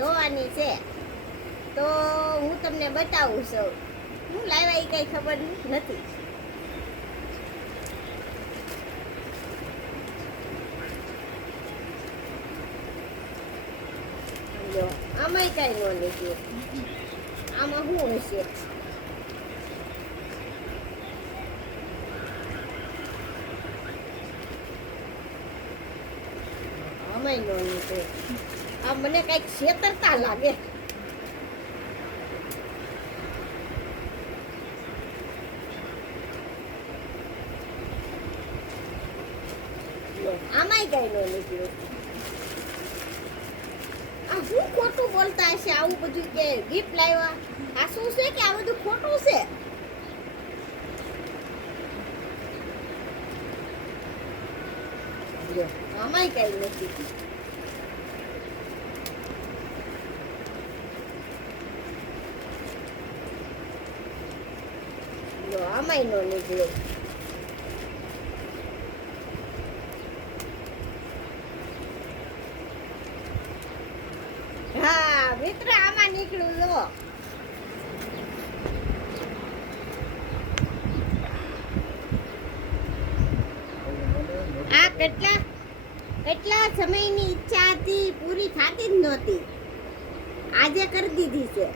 જોવાની છે તો હું તમને બતાવું છું. હું લાવ્યા એ કઈ ખબર નથી. જો આમાંય કઈ ન લીધું. આમાં શું હશે? આમાંય ન લીધું. આ મને કઈક છેતરતા લાગે. આમાંય કઈ ન નીકળ્યું. આ શું ખોટું બોલતા હશે? આવું બધું કે ગિફ્ટ લાવ્યા, આ શું છે કે આ બધું ખોટું છે? આમાંય કઈ નથી. આમાંય ન નીકળ્યું. હા મિત્ર, આમાં નીકળ્યું. લો આ કેટલા સમયની ઈચ્છા હતી, પૂરી થતી જ નહોતી, આજે કરી દીધી છે.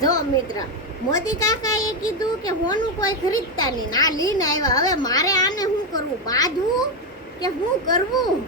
જો મિત્ર, મોદી કાકાએ કીધું કે હોનું કોઈ ખરીદતા નહીં, આ લઈને આવ્યા. હવે મારે આને શું કરવું? બાંધવું કે શું કરવું?